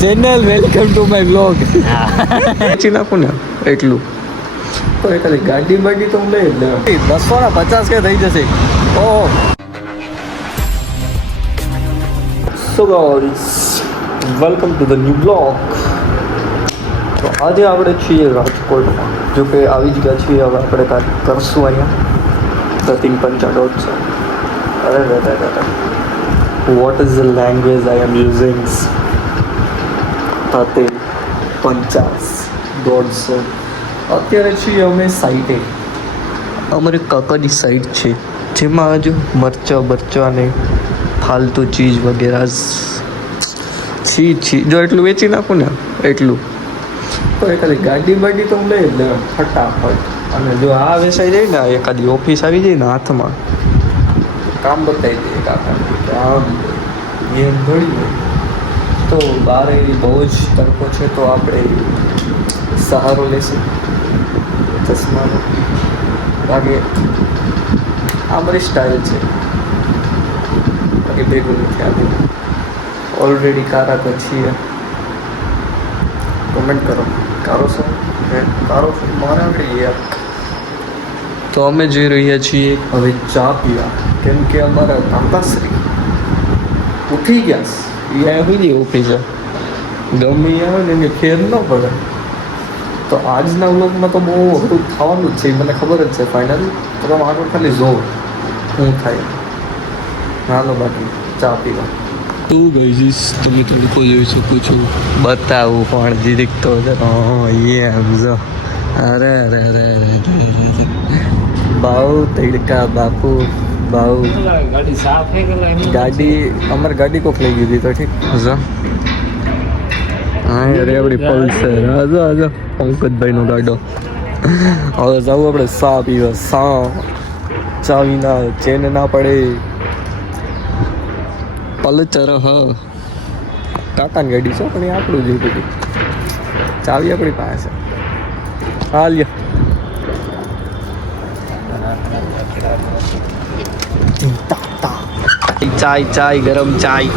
Channel welcome to my blog. પછી નાખું ને એટલું તો ખાલી ગાડી બાડી તો હું લઈ જ લેવા. 250 કે થઈ જશે. ઓહો so guys welcome to the new blog. તો આજે આપણે છીએ રાજકોટમાં. જો કે આવી જ ગયા છીએ. હવે આપણે કાંઈક કરશું અહીંયા ધતિંગ પંચાડોટ છે. અરે what is the language I am using? તે 50 150. અત્યારે છીએ અમે સાઈડે. અમારી કાકાની સાઈડ છે જેમાં હજુ મરચા ને ફાલતુ ચીજ વગેરે છી જો એટલું વેચી નાખું ને એટલું તો ખાલી ગાડી બાડી તો હું લઈ જ લેવા ફટાફટ. અને જો આ વેચાઈ જાય ને એકાદી ઓફિસ આવી જાય ને હાથમાં કામ બતાવી દઈએ કાકા આમ એમ ઘડી તો બહાર એવી બહુ જ તડકો છે તો આપણે સહારો લેશું ચશ્માનો. બાકી આ મારી સ્ટાઇલ છે. બાકી ભેગું નથી આપી. ઓલરેડી કારા તો છીએ. કોમેન્ટ કરો કારો છો કારો છો મારા આગળ યાર. તો અમે જઈ રહ્યા છીએ હવે ચા પીવા. કેમ કે અમારા કાકાશ્રી ઉઠી ગયા છે. એ સુધી ઊભી છે. ગમે આવે ને એને ફેર ન પડે. તો આજના વ્લોગમાં તો બહુ બધું ખાવાનું જ છે મને ખબર જ છે ફાઇનલ. તો તમે આગળ ખાલી જોવો શું થાય. હાલો બાકી ચા પીવા. તું ગઈ જઈશ તમે તડકો જોઈ શકો છો. બતાવું પણ જીરીક તો એમ જો. અરે અરે અરે બાઉ તડકા બાપુ બાઉ. ગાડી અમારી ગાડી કોક લઈ ગઈ હતી તો ઠીક. હા અરે આપણી પલ્સર આજો પંકજભાઈનો ગાડો. હવે જાવું આપણે સા પીવા. ચા વિના ચેન ના પડે. પલ્સર કાકાની ગાડી છે પણ એ આપણું જ હતું. ચાવી આપણી પાસે હાલ્ય. ચાય ગરમ ચાય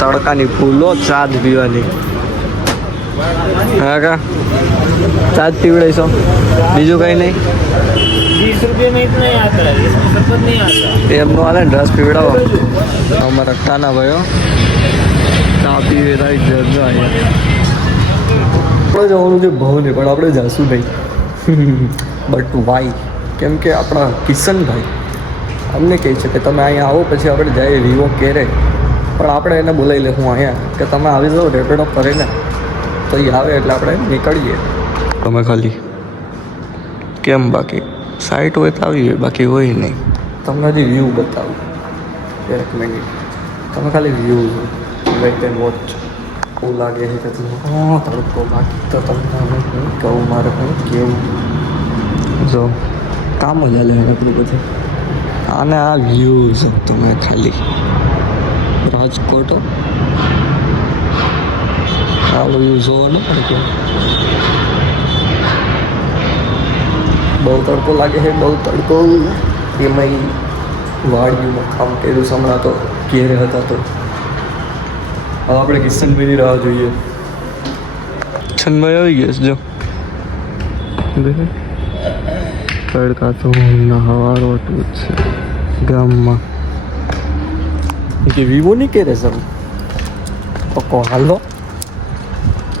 તડકાની ફૂલો ચા જ પીવાની. હા કા ચા જ પીવડાવીશો બીજું કઈ નહીં? 20 रुपये એમનો હાલે ને રસ પીવડાવો. અમારા કાના ભાઈઓ ચા પીવે રાઈ જજો અહીંયા. આપણે જવાનું છે ભવને પણ આપણે જાશું નહીં. But Y? કેમ કે આપણા કિશનભાઈ અમને કહે છે કે તમે અહીંયા આવો પછી આપણે જઈએ વિવો કેરે. પણ આપણે એને બોલાવી લે હું અહીંયા કે તમે આવી જાઓ રેપિડો કરીને તો એ આવે એટલે આપણે નીકળીએ. તમે ખાલી કેમ બાકી સાઈટ હોય તો આવી હોય બાકી હોય નહીં. તમને હજી વ્યૂ બતાવું એક મિનિટ. તમે ખાલી વ્યૂ જો વેટ એન્ડ વોચ. એવું લાગે છે કે તડકો બાકી તો તમને હું કહું મારે હું કેવું જો કામ જ હાલે આપણું બધું. આને આ વ્યૂ છે તમે ખાલી રાજકોટ આવો વ્યૂ જોવાનો પણ કેમ બહુ તડકો લાગે છે. બહુ તડકો એમાંય વાડીમાં કામ કર્યું હમણાં તો ઘેરે હતા તો. હવે આપણે કિશનભાઈની રાહ જોઈએ. કિશનભાઈ આવી ગયા જો. તડકા તો નહાવારો છે ગામમાં. કે વિવો નહીં કે સર પક્કો હાલો.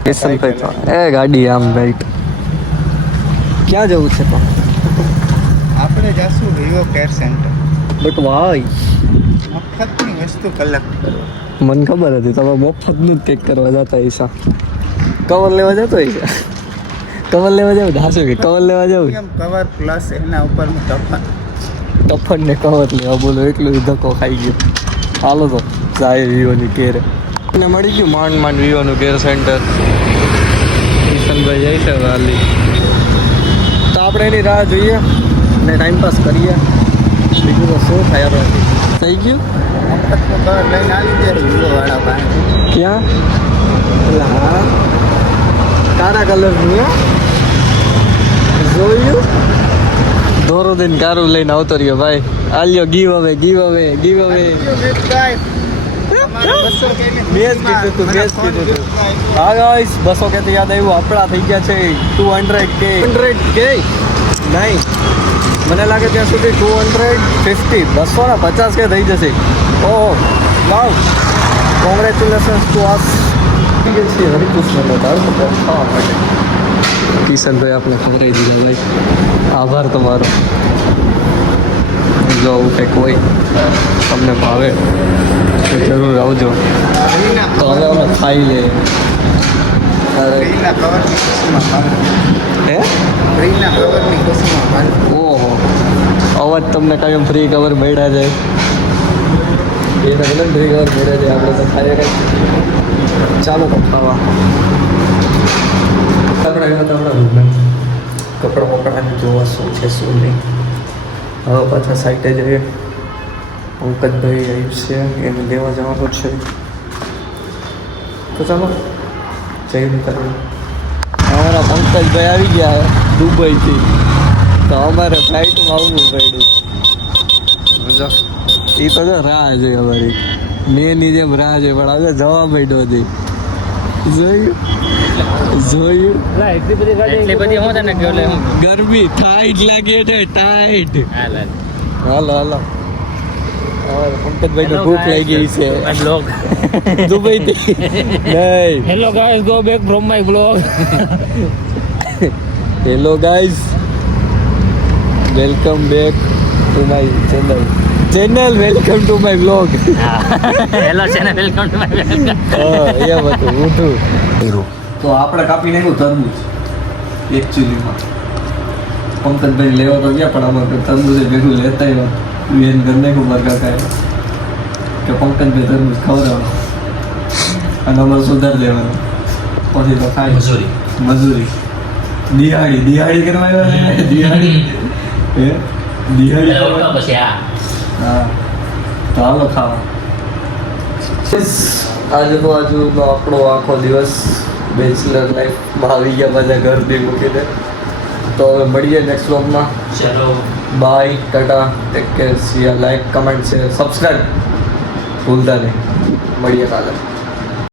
કિશનભાઈ તો એ ગાડી આમ રાઈટ. ક્યાં જવું છે તો? આપણે જાશું Vivo care centre. But why મફતની વસ્તુ કલેક્ટ કરો. મને ખબર હતી તમે મફતનું જ કંઈક કરવા જતા હશા. કવર લેવા જતો હશે. કવર લેવા જાવ હાશું કે કવર લેવા જાવ કવર પ્લસ એના ઉપરનું ટફન ને કવર લેવા બોલો એટલું ધક્કો ખાઈ ગયો. હાલો તો જાય વિવોની કેરે. મને મળી ગયું માંડ વિવોનું કેર સેન્ટર. કિશનભાઈ જાય છે હાલી તો આપણે એની રાહ જોઈએ ને ટાઈમપાસ કરીએ. બીજું તો શું થાય આપણે. થઈ ગયું મફતનું કવર લઈને આવી જાય વિવો વાળા પાસે. ક્યાં? એટલે હા કાળા કલરનું જોયું દોરો દઈને કારું લઈને આવતો રહ્યો ભાઈ. આલ્યો ગીવ હવે મેં જ કીધું તું હા ગાઈસ 200 કે યાદ આવ્યું આપણા થઈ ગયા છે 200K 100K નહીં મને લાગે ત્યાં સુધી 250 250K થઈ જશે ઓહો વાવ કોંગ્રેચ્યુલેશન્સ ટુ અસ હરિકૃષ્ણ ખાવા માટે કિશનભાઈ આપણે ખવડાવી દીધા ભાઈ આભાર તમારો જો આવું કંઈક હોય તમને ભાવે તો જરૂર આવજો તો હવે અમે ખાઈ લે ફ્રીના કવરની ખુશીમાં હે ફ્રીના કવરની ખુશીમાં ઓહો અવાજ તમને કાયમ ફ્રી કવર મળ્યા જાય એ તો ભલે ફ્રી કવર મળ્યા જાય આપણે તો ખાઈએ કંઈક ચાલો તો ખાવા આપણે આવ્યા હતા આપણા રૂમમાં કપડાં વપડાને જોવા શું છે શું નહીં હવે પાછા સાઈડે જઈએ પંકજભાઈ આવ્યું છે એને લેવા જવાનું છે તો ચાલો જઈ નીકળીએ અમારા પંકજભાઈ આવી ગયા દુબઈથી તો અમારે ફ્લાઇટમાં આવવું પડ્યું એ તો જો રાહ છે અમારી મેની જેમ રાહ છે પણ હવે જવા માંડ્યો હતી જોયું એટલી બધી હું તને કહ્યું લે હું ગરમી ટાઈટ લાગે છે ટાઈટ હાલો હાલો પંકજભાઈ ભૂખ લાગી ગઈ છે બ્લોગ દુબઈથી નહીં hello guys go back from my blog hello guys welcome back to my channel welcome to my blog hello channel welcome to my એમ હતું ઊઠું તો આપણે કાપી નાખ્યું તરબૂચ એકચ્યુઅલીમાં પંકજભાઈ લેવા તો ગયા પણ આમાં તરબૂચ ભેગું લેતા વેન કરી નાખ્યું મારા કાકાએ કે પંકજભાઈ તરબૂચ ખવડાવો અને અમારે સુધાર લેવાનું પછી તો ખાય મજૂરી દિહાડી કરવા આવ્યા છે દિહાડી હે દિહાડી પછી હા તો હાલો ખાવા આજનો આપણો આખો દિવસ બેચલર લાઈફમાં આવી ગયા બધા ઘરથી મૂકીને તો હવે મળીએ નેક્સ્ટ વ્લોગમાં ચલો by Tata take care C like comment share subscribe ભૂલતા નહીં મળીએ કાલે